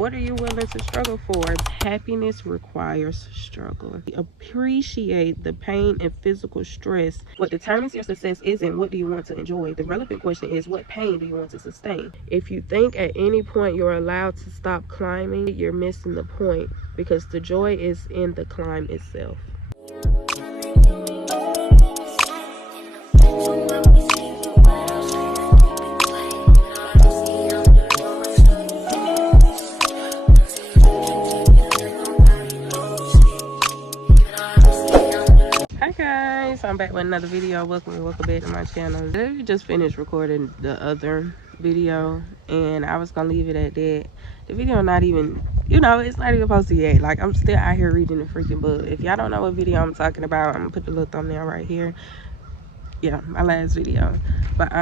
What are you willing to struggle for? Happiness requires struggle. Appreciate the pain and physical stress. What determines your success isn't what do you want to enjoy. The relevant question is what pain do you want to sustain? If you think at any point you're allowed to stop climbing, you're missing the point, because the joy is in the climb itself. Hi guys, I'm back with another video. Welcome back to my channel. I just finished recording the other video and I was gonna leave it at that. The video not even, it's not even supposed to yet. Like, I'm still out here reading the freaking book. If y'all don't know what video I'm talking about, I'm gonna put the little thumbnail right here. Yeah, my last video. But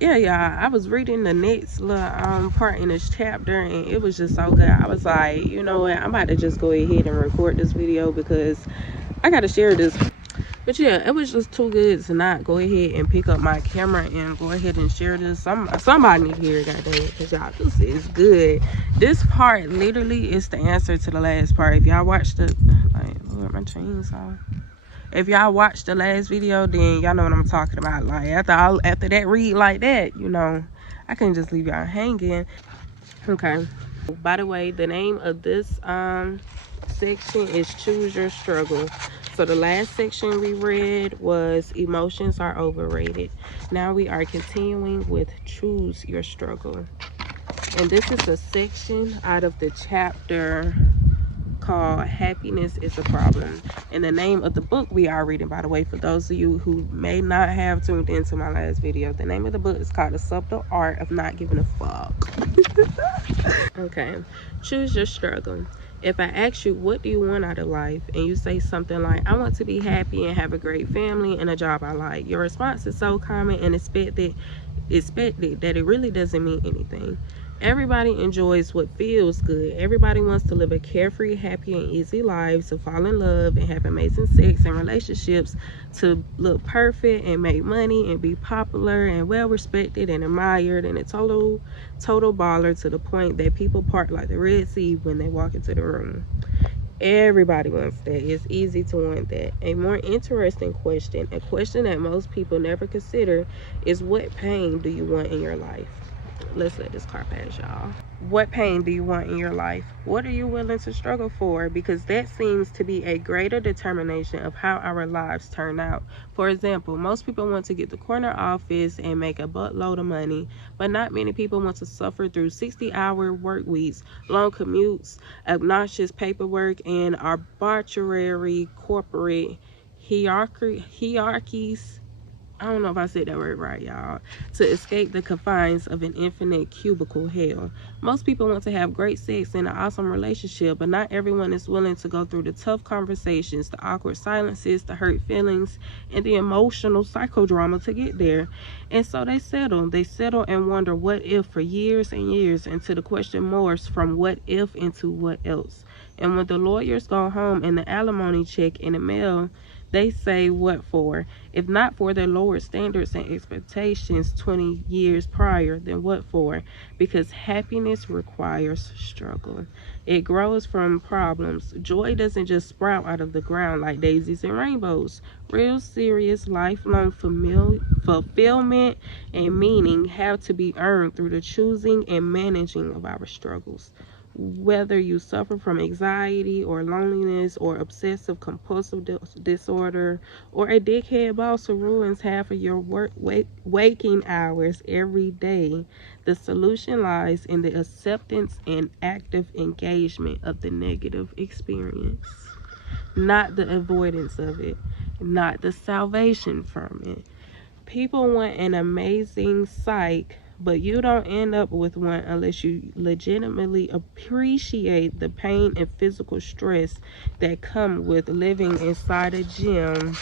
yeah, I was reading the next little part in this chapter and it was just so good. I was like, you know what, I'm about to just go ahead and record this video because I gotta share this. But yeah, it was just too good to not go ahead and pick up my camera and go ahead and share this. Somebody need to hear it, goddamn it, because y'all, this is good. This part literally is the answer to the last part. If y'all watched the, like, Lord, my chainsaw. If y'all watched the last video, then y'all know what I'm talking about. Like, after that read like that, I couldn't just leave y'all hanging. Okay. By the way, the name of this section is Choose Your Struggle. So the last section we read was Emotions Are Overrated. Now we are continuing with Choose Your Struggle. And this is a section out of the chapter called Happiness is a Problem. And the name of the book we are reading, by the way, for those of you who may not have tuned into my last video, the name of the book is called The Subtle Art of Not Giving a Fuck. Okay, choose your struggle. If I ask you, what do you want out of life? And you say something like, I want to be happy and have a great family and a job I like. Your response is so common and expected that it really doesn't mean anything. Everybody enjoys what feels good. Everybody wants to live a carefree, happy, and easy life, to fall in love and have amazing sex and relationships, to look perfect and make money and be popular and well respected and admired, and a total baller to the point that people part like the Red Sea when they walk into the room. Everybody wants that. It's easy to want that. A more interesting question, a question that most people never consider, is what pain do you want in your life? Let's let this car pass, y'all. What pain do you want in your life? What are you willing to struggle for? Because that seems to be a greater determination of how our lives turn out. For example, most people want to get the corner office and make a buttload of money, but not many people want to suffer through 60-hour work weeks, long commutes, obnoxious paperwork, and arbitrary corporate hierarchies. I don't know if I said that word right, y'all. To escape the confines of an infinite cubicle hell. Most people want to have great sex and an awesome relationship, but not everyone is willing to go through the tough conversations, the awkward silences, the hurt feelings, and the emotional psychodrama to get there. And so they settle. They settle and wonder what if for years and years, until the question morphs from what if into what else. And when the lawyers go home and the alimony check in the mail, they say what for? If not for their lowered standards and expectations 20 years prior, then what for? Because happiness requires struggle. It grows from problems. Joy doesn't just sprout out of the ground like daisies and rainbows. Real serious, lifelong fulfillment and meaning have to be earned through the choosing and managing of our struggles. Whether you suffer from anxiety or loneliness or obsessive compulsive disorder, or a dickhead boss who ruins half of your waking hours every day, the solution lies in the acceptance and active engagement of the negative experience, not the avoidance of it, not the salvation from it. People want an amazing psyche, but you don't end up with one unless you legitimately appreciate the pain and physical stress that come with living inside a gym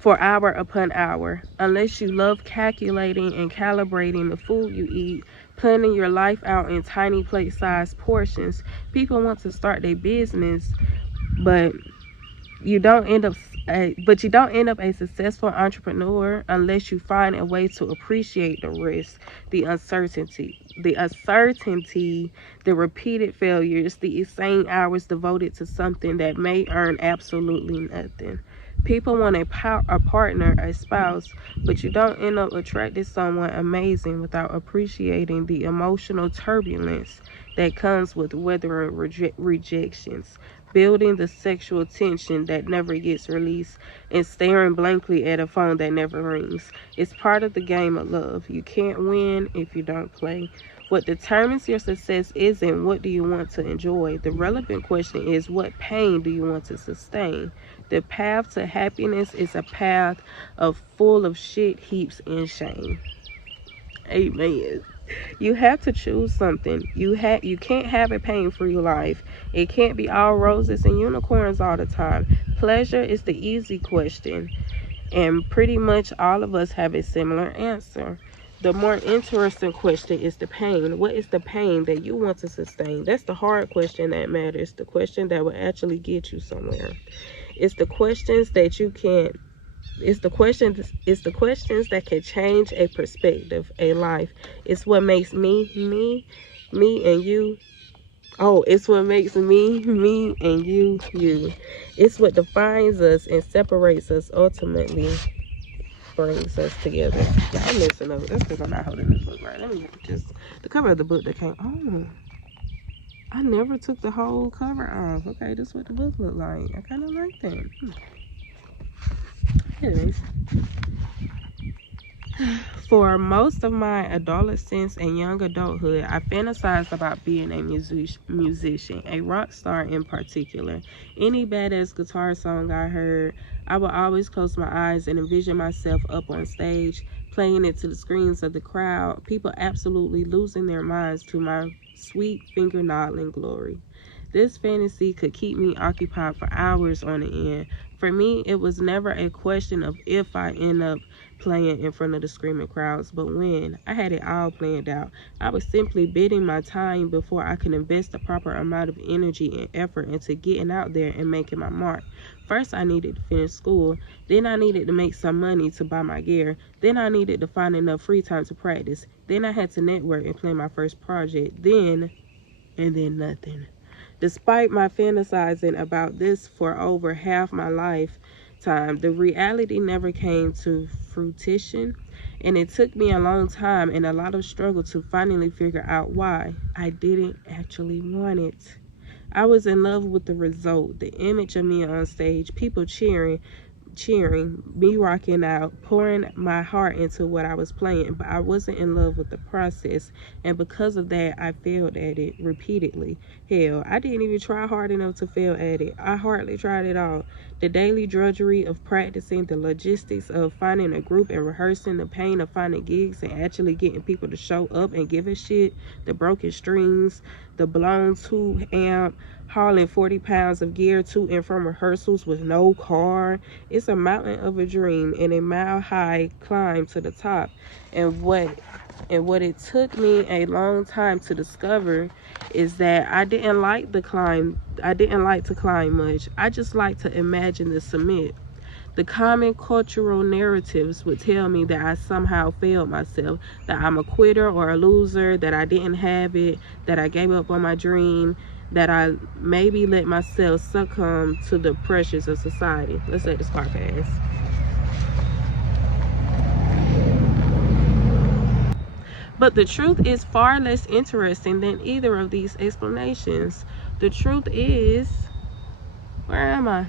for hour upon hour. Unless you love calculating and calibrating the food you eat, planning your life out in tiny plate-sized portions. People want to start their business, but You don't end up but you don't end up a successful entrepreneur unless you find a way to appreciate the risk, the uncertainty, the repeated failures, the insane hours devoted to something that may earn absolutely nothing. People want a partner, a spouse, but you don't end up attracting someone amazing without appreciating the emotional turbulence that comes with weathering rejections, building the sexual tension that never gets released, and staring blankly at a phone that never rings. It's part of the game of love. You can't win if you don't play. What determines your success isn't what do you want to enjoy. The relevant question is what pain do you want to sustain? The path to happiness is a path of full of shit, heaps, and shame. Amen. You have to choose something. You can't have a pain-free life. It can't be all roses and unicorns all the time. Pleasure is the easy question, and pretty much all of us have a similar answer. The more interesting question is the pain. What is the pain that you want to sustain? That's the hard question that matters. The question that will actually get you somewhere. It's the questions that you can't it's the questions that can change a perspective, a life. It's what makes me and you. Oh, it's what makes me and you. It's what defines us and separates us, ultimately brings us together. Yeah, I'm messing up. That's because I'm not holding this book right. Let me just the cover of the book that came. Oh, I never took the whole cover off. Okay, this is what the book looked like. I kind of like that. Anyways, for most of my adolescence and young adulthood, I fantasized about being a musician, a rock star in particular. Any badass guitar song I heard, I would always close my eyes and envision myself up on stage, playing it to the screams of the crowd, people absolutely losing their minds to my sweet finger-nodding glory. This fantasy could keep me occupied for hours on end. For me, it was never a question of if I end up playing in front of the screaming crowds, but when. I had it all planned out. I was simply bidding my time before I could invest the proper amount of energy and effort into getting out there and making my mark. First, I needed to finish school. Then I needed to make some money to buy my gear. Then I needed to find enough free time to practice. Then I had to network and plan my first project. Then nothing. Despite my fantasizing about this for over half my lifetime, the reality never came to fruition, and it took me a long time and a lot of struggle to finally figure out why I didn't actually want it. I was in love with the result, the image of me on stage, people cheering, me rocking out, pouring my heart into what I was playing, but I wasn't in love with the process, and because of that, I failed at it repeatedly. Hell, I didn't even try hard enough to fail at it. I hardly tried at all. The daily drudgery of practicing, the logistics of finding a group and rehearsing, the pain of finding gigs and actually getting people to show up and give a shit, the broken strings, the blown 2 amp, hauling 40 pounds of gear to and from rehearsals with no car. It's a mountain of a dream and a mile-high climb to the top. And what it took me a long time to discover is that I didn't like the climb. I didn't like to climb much. I just like to imagine the summit. The common cultural narratives would tell me that I somehow failed myself, that I'm a quitter or a loser, that I didn't have it, that I gave up on my dream, that I maybe let myself succumb to the pressures of society. Let's let this car pass. But the truth is far less interesting than either of these explanations. The truth is, where am I?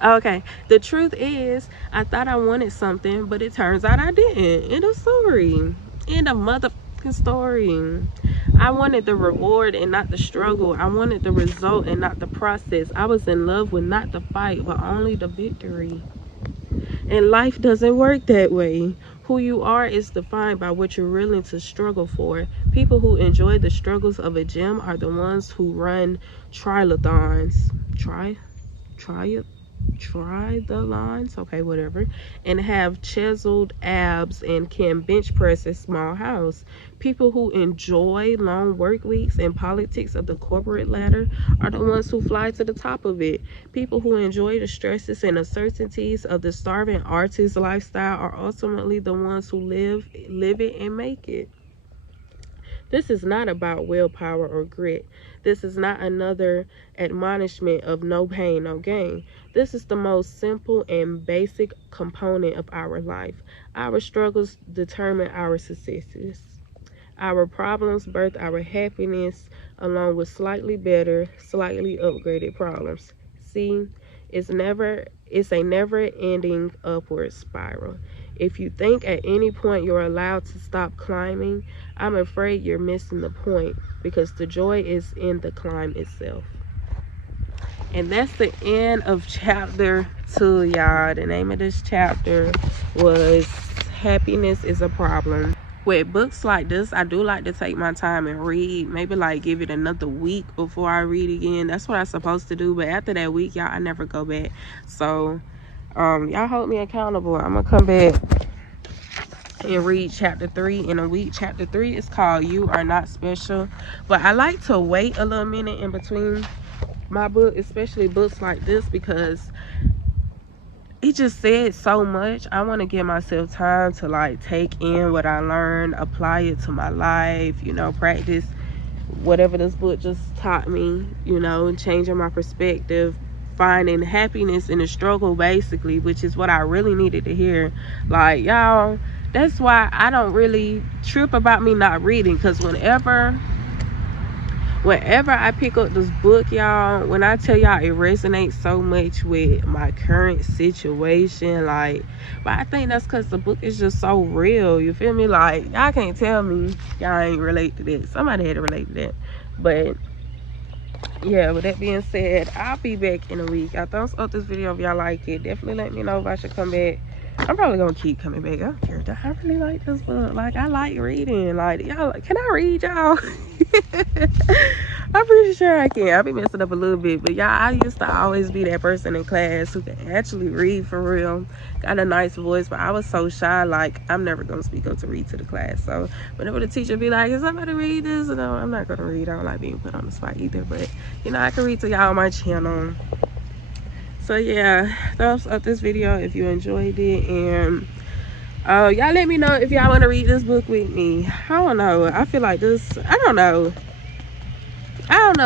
Okay, the truth is, I thought I wanted something, but it turns out I didn't. End of story. End of motherfucking story. I wanted the reward and not the struggle. I wanted the result and not the process. I was in love with not the fight, but only the victory. And life doesn't work that way. Who you are is defined by what you're willing to struggle for. People who enjoy the struggles of a gym are the ones who run triathlons. Triathlons? try the lines, okay, whatever, and have chiseled abs and can bench press a small house. People who enjoy long work weeks and politics of the corporate ladder are the ones who fly to the top of it. People who enjoy the stresses and uncertainties of the starving artist lifestyle are ultimately the ones who live it and make it. This is not about willpower or grit. This is not another admonishment of no pain, no gain. This is the most simple and basic component of our life. Our struggles determine our successes. Our problems birth our happiness, along with slightly better, slightly upgraded problems. See, it's a never-ending upward spiral. If you think at any point you're allowed to stop climbing, I'm afraid you're missing the point, because the joy is in the climb itself. And that's the end of chapter 2, y'all. The name of this chapter was Happiness is a Problem. With books like this, I do like to take my time and read. Maybe like give it another week before I read again. That's what I'm supposed to do. But after that week, y'all, I never go back. So y'all hold me accountable. I'm gonna come back and read chapter 3 in a week. Chapter 3 is called You Are Not Special. But I like to wait a little minute in between my book, especially books like this, because it just said so much. I want to give myself time to like take in what I learned, apply it to my life, you know, practice whatever this book just taught me, you know, changing my perspective, finding happiness in the struggle, basically, which is what I really needed to hear. Like, y'all, that's why I don't really trip about me not reading, because whenever I pick up this book, y'all, when I tell y'all it resonates so much with my current situation, like, but I think that's because the book is just so real, you feel me? Like, y'all can't tell me y'all ain't relate to that. Somebody had to relate to that. But yeah, with that being said, I'll be back in a week. I thumbs up this video if y'all like it. Definitely let me know if I should come back. I'm probably gonna keep coming back. I don't care. I really like this book. Like, I like reading. Like, y'all, can I read, y'all? I'm pretty sure I can. I'll be messing up a little bit, but y'all, I used to always be that person in class who can actually read for real. Got a nice voice, but I was so shy. Like, I'm never gonna speak up to read to the class. So whenever the teacher be like, "Is somebody read this?" No, I'm not gonna read. I don't like being put on the spot either. But you know, I can read to y'all on my channel. So yeah, thumbs up this video if you enjoyed it, and y'all let me know if y'all want to read this book with me. I don't know. I feel like this. I don't know,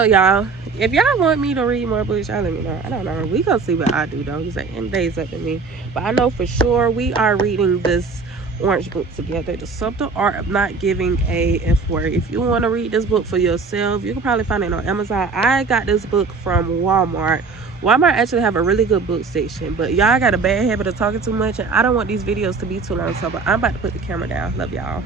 y'all. If y'all want me to read more books, y'all let me know. I don't know. We gonna see what I do though. Because at the end of the day, it's up to me. But I know for sure we are reading this orange book together, The Subtle Art of Not Giving a F Word. If you want to read this book for yourself, you can probably find it on Amazon. I got this book from Walmart. Walmart actually have a really good book section, but y'all got a bad habit of talking too much, and I don't want these videos to be too long. So, but I'm about to put the camera down. Love y'all.